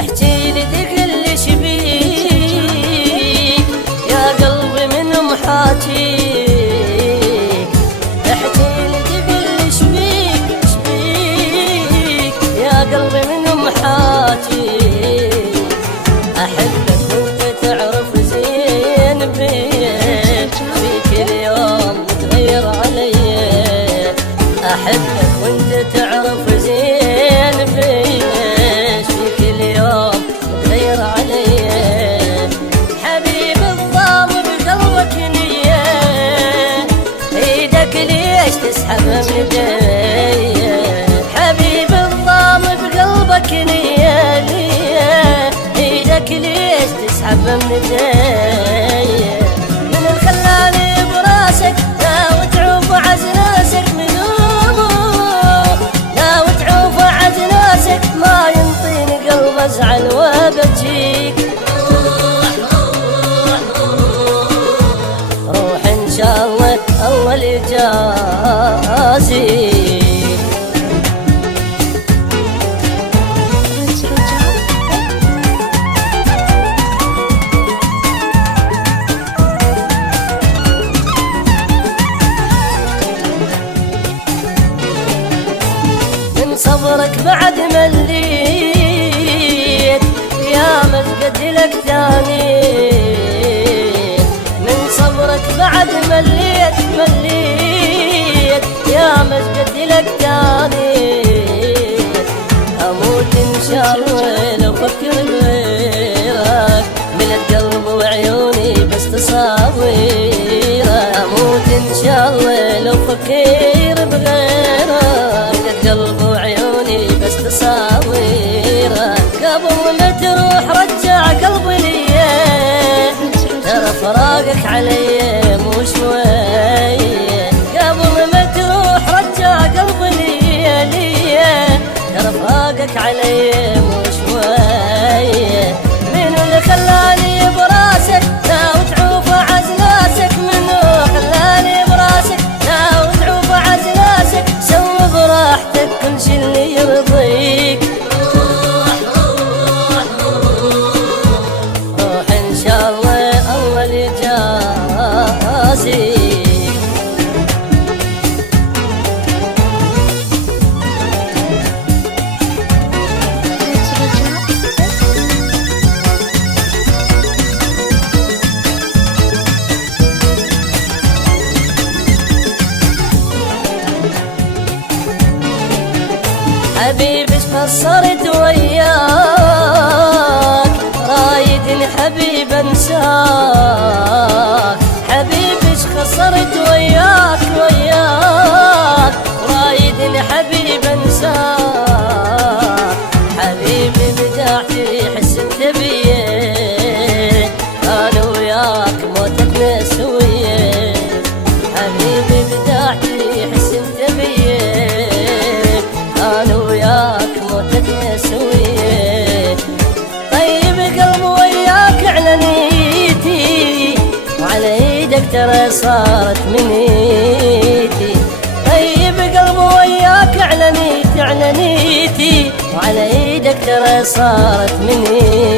احكي لي كلش بيك يا قلبي من محاكيك، احكي لي كلش بيك شبيك يا قلبي من محاكيك. احبك وانت تعرف زين بيك فيك اليوم متغير علي، احبك وانت تعرف زين بيك فيك اليوم متغير علي. حبيب الضام بقلبك نية، ايدك ليش تسحب من ايدي؟ حبيب الضام بقلبك نية، ايدك ليش تسحب من ايدي؟ من الخلاني براسك لا وتعوف عزناسك لا وتعوف عزناسك، ما ينطيني قلب ازعل وابجيك. روح ان شاء الله اول يجازيك. صبرك بعد مليت يا مسجد لك ثاني، من صبرك بعد مليت يا مسجد لك ثاني. اموت ان شاء الله لو فكر بغيرك، من القلب وعيوني بس تصاويرك. اموت ان شاء الله لو فكر بغيرك، من القلب وعيوني بس تصاويرك. قبل ما تروح رجع قلبي ليا، ترى فراقك علي مو شوية. قبل ما تروح رجع قلبي ليا، ترى فراقك علي مو شوية. من اللي خلاني براسك لا وتعوف عزناسك؟ منو خلاني براسك لا وتعوف عزناسك؟ سوي براحتك كل شي اللي يرضيك. روح ان شاء الله اول يجازيك. حبيبي ايش قصرت وياك، رايدني حبيب انساك. حبيبي ايش قصرت وياك رايدني حبيب انساك. حبيبي بداعتي حس انت بيه، انا وياك موتتنا سويه. حبيبي بداعتي حس انت بيه، انا وياك موتتنا سويه. طيب قلبي وياك على نيتي، وعلى ايدك ترى صارت منيتي. طيب قلبي وياك على نيتي، وعلى ايدك ترى صارت منيتي.